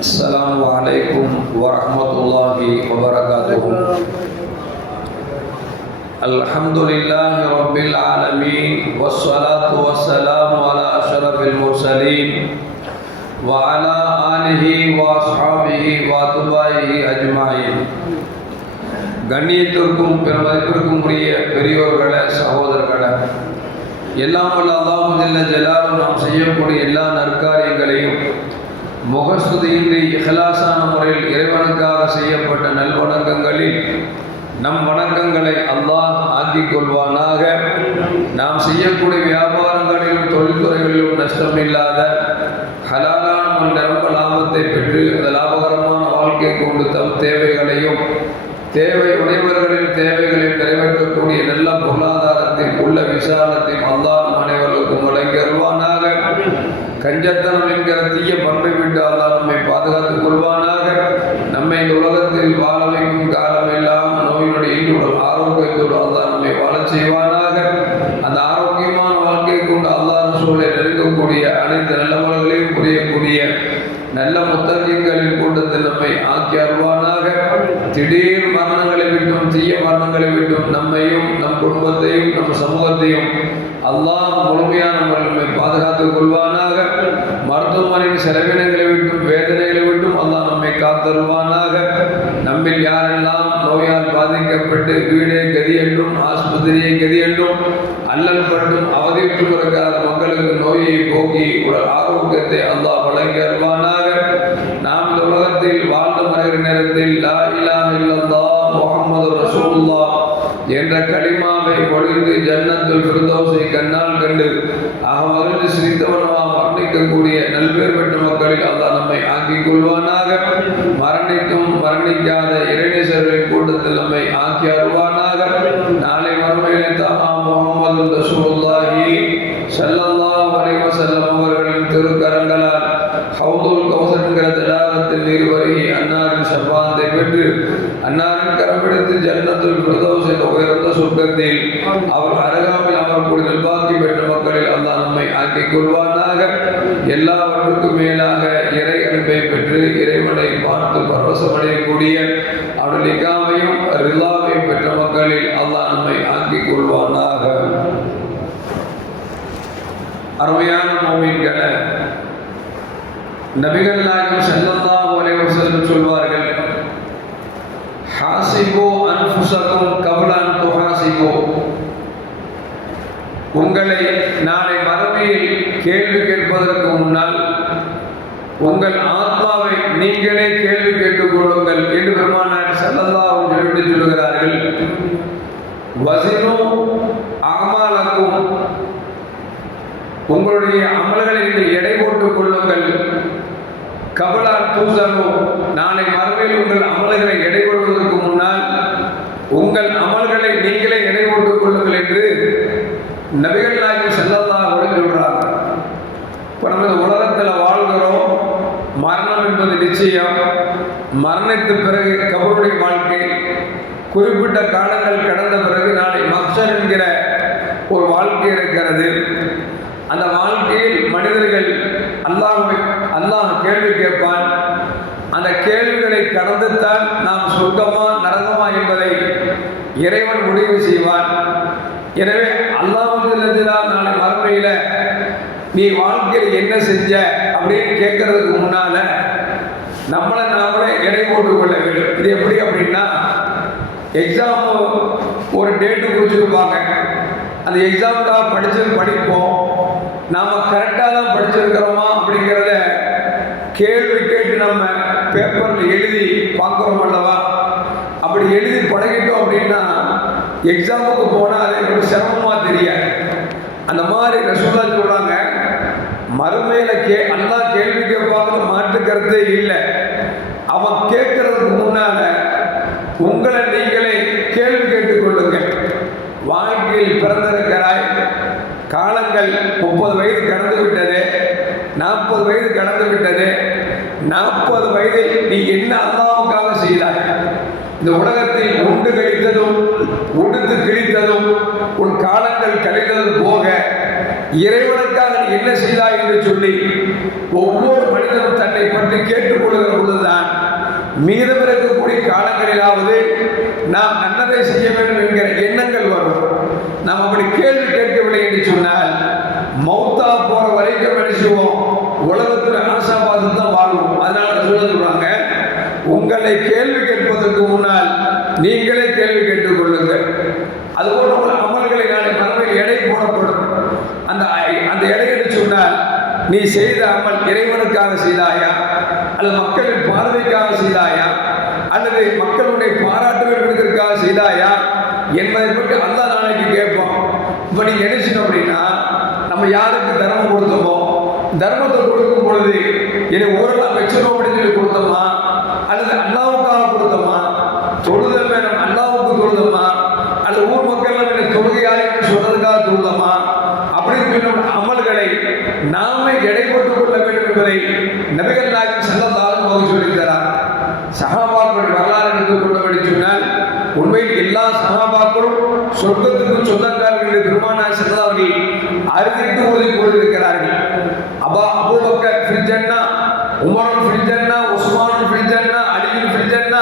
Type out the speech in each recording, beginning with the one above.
السلام عليكم ورحمة الله وبركاته الحمد لله رب العالمين والصلاة والسلام على أشرف المرسلين وعلى آله وأصحابه وأتباعه أجمعين கண்ணியத்திற்கும் பெருமதிப்பிற்கும் உரிய பெரியோர்களே சகோதரர்களே எல்லாம் வல்ல அல்லாஹு ஜல்ல ஜலாலும் நாம் செய்யக்கூடிய எல்லா நற்காரியங்களையும் முகஸ்துதியின்றி இஹலாசான முறையில் இறைவனுக்காக செய்யப்பட்ட நல்வணக்கங்களில் நம் வணக்கங்களை அல்லாஹ் ஆக்கிக் கொள்வானாக. நாம் செய்யக்கூடிய வியாபாரங்களிலும் தொழில்துறைகளிலும் நஷ்டமில்லாத ஹலாலான நிரம்ப லாபத்தை பெற்று அந்த லாபகரமான வாழ்க்கை கொண்டு தம் தேவைகளையும் தேவை உடையவர்களின் தேவைகளை நிறைவேற்றக்கூடிய நல்ல பொருளாதாரத்தில் உள்ள விசாலத்தையும் அல்லாஹ் அனைவர்களுக்கும் வழங்கி வருவானாக கஞ்சத்தனம் என்கிற தீய பண்பை விட்டு அல்லாஹ் நம்மை பாதுகாத்துக் கொள்வானாக. நம்மை இந்த உலகத்தில் வாழ வைக்கும் காலமெல்லாம் நோயினுடைய ஈடுபடும் ஆரோக்கியத்தோடு அல்லாஹ் நம்மை வாழச் செய்வானாக. அந்த ஆரோக்கியமான வாழ்க்கை கொண்டு அல்லாஹ் சூழலை நெருங்கக்கூடிய அனைத்து நல்லவர்களையும் புரியக்கூடிய நல்ல முத்தகிகளின் நம்மை ஆக்கி அருவானாக திடீர் மரணங்களை விட்டும் தீய மரணங்களை விட்டும் நம்மையும் நம் குடும்பத்தையும் நம் சமூகத்தையும் அல்லாஹ் முழுமையான முறையில் பாதுகாத்துக் கொள்வானாக. மருத்துவமனையின் செலவினங்களை விட்டும் வேதனைகளை நம்மை காத்தருவானாக. நம்மில் யாரெல்லாம் நோயால் பாதிக்கப்பட்டு வீடே கதி என்றும் ஆஸ்பத்திரியை கதி என்றும் அல்லல் பட்டும் அவதியுற்றும் இருக்கிற மக்களுக்கு நோயை போக்கி ஒரு ஆரோக்கியத்தை அல்லாஹ் வழங்கி அருவானாக நாம் இந்த உலகத்தில் வாழ்ந்து மறைகிற நேரத்தில் லா இலாஹ இல்லல்லாஹ் முகமது ரசூல்லா என்ற களிமாவை பொழிந்து ஜன்னத்துல் பிரதோசை கண்ணால் கண்டு ஆக சிரித்தவனவா மரணிக்கக்கூடிய நல்பேர் பெற்ற மக்களில் அல்லாஹ் நம்மை ஆக்கிக் கொள்வானாக. மரணிக்கும் மரணிக்காத இறைநேசர்களின் கூட்டத்தில் நம்மை ஆக்கி அருவானாக நாளை மறுமையிலே தாமா முகமது ரசூலுல்லாஹி சல்லல்லாஹு அலைஹி வஸல்லம் அவர்களின் திருக்கரங்களால் ஹவுதுல் கௌசர் என்கிற தடாகத்தில் நீர் வருகி அன்னாரின் சர்வாந்தை பெற்று அன்னாரின் கரம்பிடித்து ஜன்னத்தில் பிரதோஷ உயர்ந்த சொர்க்கத்தில் அவர் அருகாமையில் அமரக்கூடிய நிர்வாகி பெற்ற மக்களில் அல்லாஹ் நம்மை ஆக்கிக் கொள்வானாக. எல்லாவற்றுக்கும் மேலாக இறை அன்பை பெற்று இறைவனை பார்த்து பரவசமடையக்கூடிய அவருடைய லிகாமையும் ரிலாவையும் பெற்ற மக்களில் அல்லாஹ் நம்மை ஆக்கிக் கொள்வானாக. அருமையான மோமின்களை நபிகள் நாயகம் ஸல்லல்லாஹு அலைஹி வஸல்லம் சொல்வார்கள் ஹாசிபு அன்ஃபுஸக்கும் கப்ல அன் துஹாசிபு உங்களை நாளை மறுமையில் கேள்வி கேட்பதற்கு முன்னால் உங்கள் ஆத்மாவை நீங்களே கேள்வி கேட்டுக் கொள்ளுங்கள் என்று பெருமானார் செல்லல்லா சொல்லிட்டு சொல்கிறார்கள் வசினு அகமாலக்கும் உங்களுடைய அமல்களை நீங்கள் எடை போட்டுக் கொள்ளுங்கள். கபலா தூசனு நாளை மறுமையில் உங்கள் அமல்களை எடை கொள்வதற்கு முன்னால் உங்கள் அமல்களை நீங்களே எடை போட்டுக் கொள்ளுங்கள் என்று நபிகள் நாயகம் செல்லல்லாஹோடு சொல்றாங்க இப்போ நம்ம இந்த உலகத்தில் வாழ்கிறோம் மரணம் என்பது நிச்சயம் மரணத்து பிறகு கபருடைய வாழ்க்கை. குறிப்பிட்ட காலங்கள் கடந்த பிறகு நாளை மக்சர் என்கிற ஒரு வாழ்க்கை இருக்கிறது. அந்த வாழ்க்கையில் மனிதர்கள் அல்லாஹ் அல்லாஹ் கேள்வி கேட்பான். அந்த கேள்விகளை கடந்துத்தான் நாம் சொர்க்கமா நரகமா என்பதை இறைவன் முடிவு செய்வான். எனவே அல்லாஹ் நாளை மறுமையில் நீ வாழ்க்கையில் என்ன செஞ்ச? அப்படின்னு கேட்கறதுக்கு முன்னால நம்மளை நாமளே எடை போட்டுக் கொள்ள வேண்டும். இது எப்படி அப்படின்னா எக்ஸாம் ஒரு டேட்டு குறிச்சிருப்பாங்க. அந்த எக்ஸாமுக்காக படிச்சு படிப்போம். நாம் கரெக்டாக தான் படிச்சிருக்கிறோமா அப்படிங்கிறத கேள்வி கேட்டு நம்ம பேப்பரில் எழுதி பார்க்குறோம் அல்லவா? அப்படி எழுதி பழகிட்டோம் அப்படின்னா எக்ஸாமுக்கு போனால் அது எனக்கு சிரமமாக தெரியாது. அந்த மாதிரி ரசூலா சொல்கிறாங்க மறுமையில் கே அல்லா கேள்வி கேட்பாங்க மாற்று கருத்தே இல்லை. அவன் கேட்கறதுக்கு முன்னால உங்களை நீங்களே கேள்வி கேட்டுக்கொள்ளுங்கள் வாழ்க்கையில் பிறந்திருக்கிறாய். காலங்கள் முப்பது வயது கடந்து விட்டது. நாற்பது வயது கடந்து விட்டது. நாற்பது வயதில் நீ என்ன அல்லாவுக்காக செய்தாய்? இந்த உலகத்தில் உண்டு கழித்ததும் உடுத்து கிழித்ததும் உன் காலங்கள் கழித்ததும் போக இறைவனுக்காக என்ன செய்தாய் என்று சொல்லி ஒவ்வொரு மனிதனும் தன்னை பற்றி கேட்டுக்கொள்கிற பொழுதுதான் மீதம் இருக்கக்கூடிய காலங்களிலாவது நாம் நல்லதை செய்ய வேண்டும் என்கிற எண்ணங்கள் வரும். நாம் அப்படி கேள்வி கேட்கவில்லை என்று சொன்னால் மௌத்தா போற வரைக்கும் நினைச்சுவோம் உலகத்தில் பார்த்து தான் வாழ்வோம். அதனால சொல்ல சொல்றாங்க. உங்களை கேள்வி கேட்பதற்கு முன்னால் நீங்களே கேள்வி கேட்டுக் கொள்ளுங்கள். அதுபோல உங்கள் அமல்களை நாளை மனதில் எடை போடப்படும். அந்த அந்த எடை சொன்னால் நீ செய்த அமல் இறைவனுக்காக செய்தாயா? அல்லது மக்களின் பார்வைக்காக செய்தாயா? அல்லது மக்களுடைய பாராட்டுகளுக்காக செய்தாயா? என்பதை பற்றி அந்த நாளைக்கு கேட்போம் இப்போ நீங்கள் நினைச்சோம் அப்படின்னா நம்ம யாருக்கு தர்மம் கொடுத்தோமோ தர்மத்தை கொடுக்கும் பொழுது என்னை ஓரளவு வச்சிடும் அப்படின்னு சொல்லி கொடுத்தோமா? அல்லது அல்லாவுக்காக கொடுத்தோமா? தொழுதல் வேணும் அல்லாவுக்கு தொழுதோமா? அல்லது ஊர் மக்கள் எனக்கு தொழுகையாளி சொல்றதுக்காக சொன்னதுக்காக தொழுதோமா? அப்படின்னு சொல்லி அமல்களை நாமே எடை போட்டுக் கொள்ள வேண்டும் என்பதை நபிகள் நாயகம் செல்லந்தாலும் போக சொல்லித்தரார் சகாபாக்கள் வரலாறு எடுத்து கொண்டபடி சொன்னால் உண்மையில் எல்லா சகாபாக்களும் சொந்தக்காரர்கள் என்று பெருமானார் செல்லவர்கள் அறுதிட்டு உறுதி கூறியிருக்கிறார்கள். அப்பா அபூபக்கர் ஃபில்ஜன்னா உமரும் ஃபில்ஜன்னா உஸ்மானும் ஃபில்ஜன்னா அலியும் ஃபில்ஜன்னா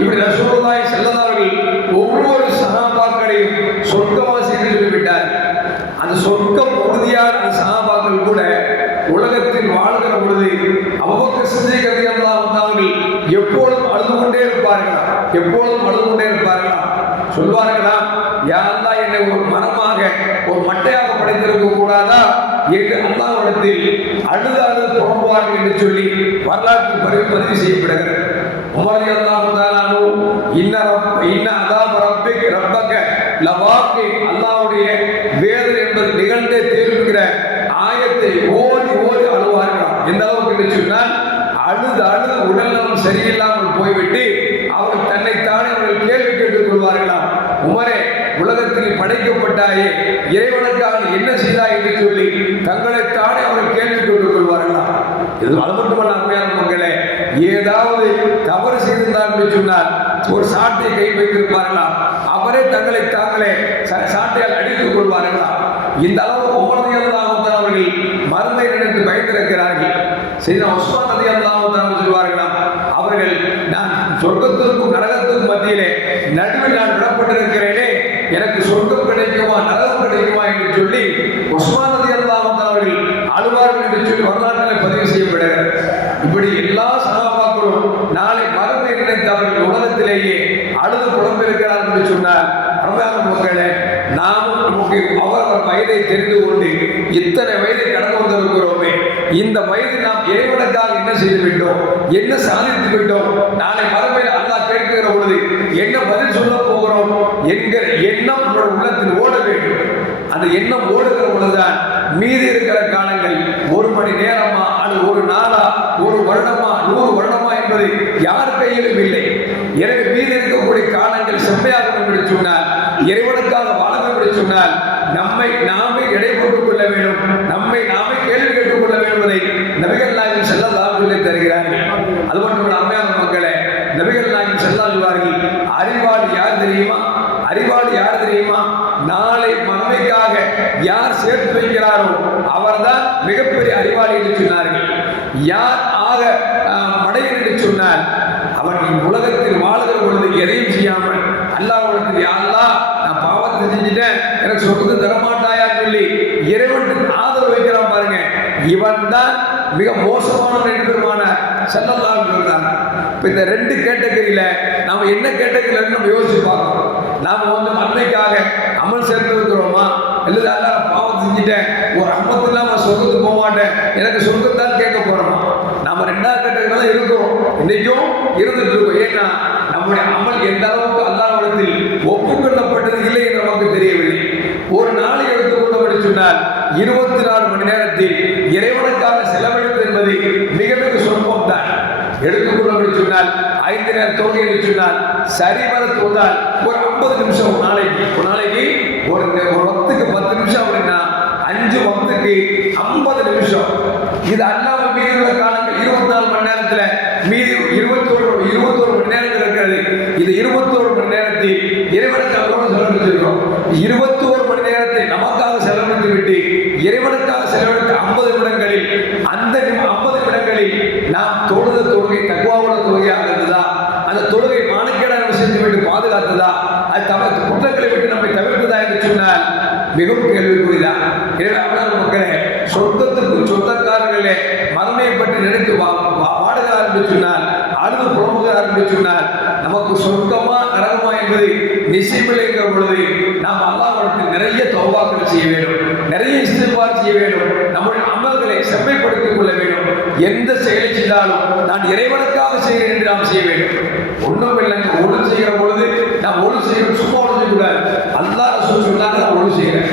இப்படி ரசூலுல்லாஹி செல்லதார்கள் ஒவ்வொரு சகாபாக்களையும் சொர்க்கவாசி என்று சொல்லிவிட்டார். அந்த சொர்க்கம் உறுதியான அந்த சகாபாக்கள் கூட உலகத்தில் வாழ்கிற பொழுது அவங்க சிந்திக்கிறது கதையெல்லாம் வந்தார்கள் எப்பொழுதும் அழுது கொண்டே இருப்பார்களா? எப்பொழுதும் அழுது கொண்டே இருப்பார்களா? சொல்வார்களா? யாரெல்லாம் என்னை ஒரு மனமாக ஒரு மட்டையாக படைத்திருக்க கூடாதா என்று அல்லாவிடத்தில் அழுது அழுது புறம்புவார்கள் என்று சொல்லி வரலாற்று பதிவு பதிவு செய்யப்படுகிறது. உமர் அல்லாஹு இன்ன ரப் இன்ன அதாப ரப்பிக் ரப்பக வேதனை என்பது நிகழ்ந்தே தீர்க்கிற ஆயத்தை ஓடி ஓடி அழுவார்களாம். எந்த அளவுக்கு என்று சொன்னால் அழுது அழுது உடல்நலம் சரியில்லாமல் போய்விட்டு அவர்கள் தன்னைத்தானே அவர்கள் கேள்வி கேட்டுக் கொள்வார்களாம். உமரே உலகத்தில் படைக்கப்பட்டாயே இறைவனுக்காக என்ன செய்தாய் என்று சொல்லி தங்களைத்தானே அவர்கள் கேள்வி கொண்டு கொள்வார்களாம் இது அது மட்டுமல்ல அருமையான மக்களே ஏதாவது தவறு செய்திருந்தார் என்று சொன்னால் ஒரு சாட்டை கை வைத்திருப்பார்களா? அவரே தங்களை தாங்களே ச- சாட்டையால் அடித்துக் கொள்வார்களா? இந்த அளவு உமரதியல்லாஹுத்தான் அவர்கள் மருமை நினைத்து பயந்திருக்கிறார்கள். செய்த உஸ்மான் நதி அல்லாஹுத்தான் சொல்வார்களாம் அவர்கள் நான் சொர்க்கத்திற்கும் நரகத்திற்கும் மத்தியிலே எனக்கு சொர்க்கம் கிடைக்குமா நரகம் கிடைக்குமா என்று சொல்லி உஸ்மான் நதி அல்லாஹுத்தான் அவர்கள் அழுவார்கள் என்று சொல்லி வரலாற்றில் பதிவு செய்யப்படுகிறது இப்படி எல்லா சகாபாக்களும் நாளை மறுமை நினைத்து அவர்கள் உலகத்திலேயே அழுது புலம்பிருக்கிறார் என்று சொன்னார் அருமையான மக்களே நாமும் நமக்கு அவரவர் வயதை தெரிந்து கொண்டு இத்தனை வயதை கடந்து வந்திருக்கிறோமே இந்த வயது நாம் இறைவனுக்காக என்ன செய்து விட்டோம் என்ன சாதித்து விட்டோம் நாளை மறுமையில் அல்லாஹ் கேட்கிற பொழுது என்ன பதில் சொல்ல போகிறோம் அந்த எண்ணம் ஓடுகிற பொழுதுதான்? மீதி இருக்கிற காலங்கள் ஒரு மணி நேரமா அல்லது ஒரு நாளா ஒரு வருடமா நூறு வருடமா என்பது யார் கையிலும் இல்லை. எனவே மீதி இருக்கக்கூடிய காலங்கள் செம்மையாக என்று சொன்னால் இறைவனுக்காக வாழ வேண்டும் என்று சொன்னால் நம்மை நாமே எடை போட்டுக் கொள்ள வேண்டும். நம்மை நாமே கேள்வி கேட்டுக் கொள்ள வேண்டும் என்பதை நபிகள் நாயகம் செல்லலாம் சொல்லி தருகிறார்கள் அது மட்டும் அம்மையான மக்களே நபிகள் நாயகம் செல்லாழ்வார்கள் அறிவாளி யார் தெரியுமா அறிவாளி யார் தெரியுமா நாளை மனமைக்காக சேர்த்து வைக்கிறாரோ அவர்தான் மிகப்பெரிய அறிவாளி என்று சொன்னார்கள். யார் ஆக ஆஹ், என்று சொன்னால் அவன் உலகத்தில் வாழ்கிற பொழுது எதையும் செய்யாமல் அல்லாஹ்விடத்தில் யா யாரெல்லாம் நான் பாவத்தை செஞ்சுட்டேன் எனக்கு சொர்க்கத்தை தரமாட்டாயான்னு சொல்லி இறைவனுக்கு ஆதரவு வைக்கிறான் பாருங்க. இவன் தான் மிக மோசமான நண்பருமான செல்லல்லாம் சொல்றாங்க இப்போ இந்த ரெண்டு கேட்டகரியில நாம என்ன கேட்டகரியில நம்ம யோசிச்சு பார்க்கணும். நாம வந்து நன்மைக்காக அமல் சேர்த்து இருக்கிறோமா இல்லை அல்ல செஞ்சுட்டேன் ஒரு அம்மத்து இல்லாம சொர்க்கத்துக்கு போக மாட்டேன். எனக்கு சொர்க்கத்தான் கேட்க போறோம். நாம ரெண்டாவது கட்டத்துல இருக்கிறோம் இன்னைக்கும் இருந்துட்டு இருக்கோம். ஏன்னா நம்முடைய அமல் எந்த அளவுக்கு அல்லாவிடத்தில் ஒப்புக்கொள்ளப்பட்டது இல்லை என்று நமக்கு தெரியவில்லை. ஒரு நாளை எடுத்துக்கொண்டபடி சொன்னால் இருபத்தி நாலு மணி நேரத்தில் இறைவனுக்காக செலவழிப்பு என்பது மிக மிக சொற்பம் தான் எடுத்துக்கொள்ளபடி சொன்னால் ஐந்து நேரம் தொகை என்று சொன்னால் சரிவர தோந்தால் ஒரு ஐம்பது நிமிஷம் ஒரு நாளைக்கு. ஒரு நாளைக்கு ஒரு ஒரு பத்துக்கு பத்து நிமிஷம் அவர் அஞ்சு பத்துக்கு ஐம்பது நிமிஷம். இது அல்லாம மீதி உள்ள காலங்கள் இருபத்தி நாலு மணி நேரத்துல மீதி இருபத்தோரு இருபத்தோரு மணி நேரம் இருக்கிறது. இந்த இருபத்தோரு மணி நேரத்தை இறைவனுக்கு அவரோட செலவழிச்சிருக்கோம் இருபத்தி ஒரு மணி நேரத்தை நமக்காக செலவழித்து விட்டு இறைவனுக்காக செலவழித்த ஐம்பது நிமிடங்களில் அந்த ஐம்பது நிமிடங்களில் நாம் தொழுத தொழுகை தக்குவாவோட தொழுகையாக இருந்ததா? அந்த தொழுகை மானக்கேடாக செஞ்சு விட்டு பாதுகாத்ததா? அது தமது குற்றங்களை விட்டு நம்மை தவிர்த்ததா என்று சொன்னால் மிகவும் கேள்விக்குரியதான் இரண்டாவது மக்களே சொர்க்கத்துக்கு சொந்தக்காரர்களே மரமையை பற்றி நினைத்து வா- வா- அழுது புறமுக ஆரம்பிச்சுனால் நமக்கு சொர்க்கமா நரகமா என்பது நிச்சயமில்லைங்கிற பொழுது நாம் அல்லாஹ்விடத்தில் நிறைய தௌபாக்கள் செய்ய வேண்டும் நிறைய இஸ்திபார் செய்ய வேண்டும் நம்முடைய அமல்களை செம்மைப்படுத்திக் கொள்ள வேண்டும். எந்த செயலை செய்தாலும் நான் இறைவனுக்காக செய்கிறேன் என்று நாம் செய்ய வேண்டும். ஒன்றும் இல்லைங்க ஒழு செய்கிற பொழுது நாம் ஒழு செய்யணும் சும்மா ஒழு செய்யக்கூடாது அல்லாஹ் ரசூல் சொன்னாங்க நான் ஒழு செய்கிறேன்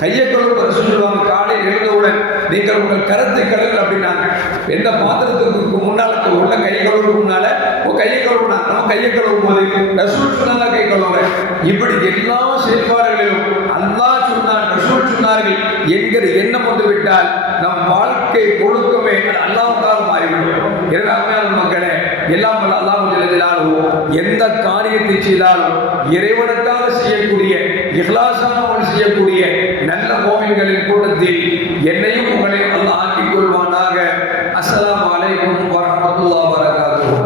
கையை கழுவு சொல்லுவாங்க. காலையில் எழுந்தவுடன் நீங்கள் உங்கள் கருத்தை கழுவு அப்படின்னாங்க. எந்த பாத்திரத்துக்கு முன்னால உள்ள கை கழுவுக்கு முன்னால உன் கையை கழுவுனா நம்ம கையை கழுவும் போது ரசூல் சொன்னாங்க கை கழுவுற இப்படி எல்லா செயல்பாடுகளிலும் அல்லா சொன்னார் ரசூல் சொன்னார்கள். என்கிற எண்ணம் வந்து விட்டால் நம் வாழ்க்கை கொடுக்கவே அல்லாவுக்காக மாறிவிடும். இரண்டாவது மக்களே எல்லாம் வல்ல அல்லாஹ் எந்த காரியத்தை செய்தாலும் இறைவனுக்காக செய்யக்கூடிய இஹ்லாசானவர்கள் செய்யக்கூடிய நல்ல கோவில்களின் கூட்டத்தில் என்னையும் உங்களை அல்லாஹ் ஆக்கிக் கொள்வானாக. அஸ்லாம் அலைக்கும் வரஹ்மத்துல்லாஹி வபரகாத்துஹு.